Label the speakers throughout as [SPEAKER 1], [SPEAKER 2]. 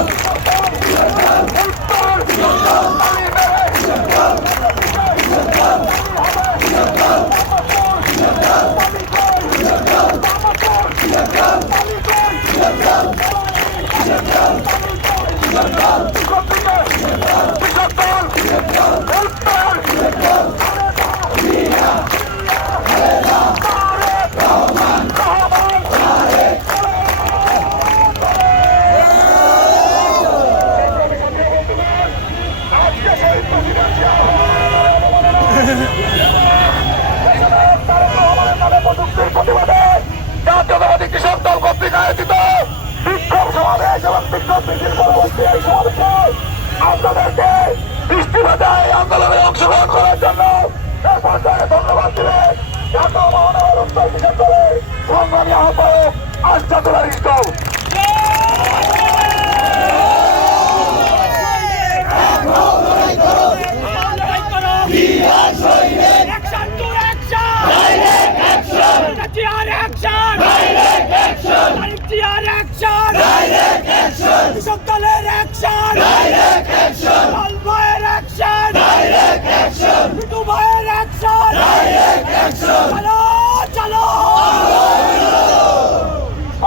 [SPEAKER 1] Wow. জাতীয়তাবাদী কৃষক দল কর্তৃক আয়োজিত বিক্ষোভ সমাবেশ এবং বিক্ষোভ মিছিল পরবর্তী এই সমাবেশে আপনাদেরকে এই আন্দোলনে অংশগ্রহণ করার জন্য ধন্যবাদ দিলেন জাতীয় মহানগর উত্তর বিশেষ দলের সংগ্রামী আহ্বায়ক ইসলাম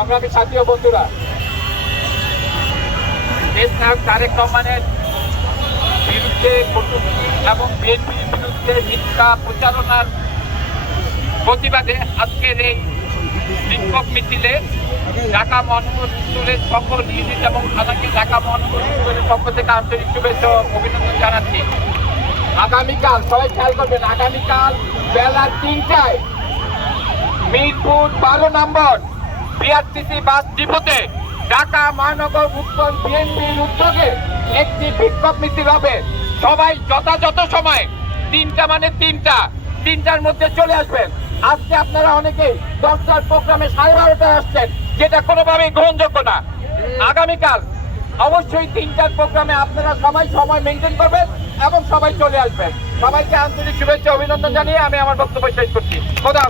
[SPEAKER 2] সংগ্রামী সাথী বন্ধুরা দেশ নায়ক তারেক রহমানের বিরুদ্ধে কটূক্তি এবং বিএনপির বিরুদ্ধে মিথ্যা প্রচারণার প্রতিবাদে আজকের এই বিক্ষোভ মিছিলে ঢাকা মহানগর উত্তরের সকল ইউনিট এবং থানাকে ঢাকা মহানগর উত্তরের পক্ষ থেকে আন্তরিক শুভেচ্ছা অভিনন্দন জানাচ্ছি। আগামীকাল, সবাই খেয়াল করবেন, আগামীকাল বেলা তিনটায় মিরপুর বারো নম্বর বিআরটিসি বাস ডিপোতে ঢাকা মহানগর উত্তর বিএনপির উদ্যোগে একটি বিক্ষোভ মিছিল হবে। সবাই যথাযথ সময় তিনটা মানে তিনটা, তিনটার মধ্যে চলে আসবেন। আজকে আপনারা অনেকেই দশটার প্রোগ্রামে সাড়ে বারোটায় আসছেন, যেটা কোনোভাবেই গ্রহণযোগ্য না। আগামীকাল অবশ্যই তিনটার প্রোগ্রামে আপনারা সবাই সময় মেনটেন করবেন এবং সবাই চলে আসবেন। সবাইকে আন্তরিক শুভেচ্ছা অভিনন্দন জানিয়ে আমি আমার বক্তব্য শেষ করছি। খোদা!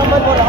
[SPEAKER 3] नंबर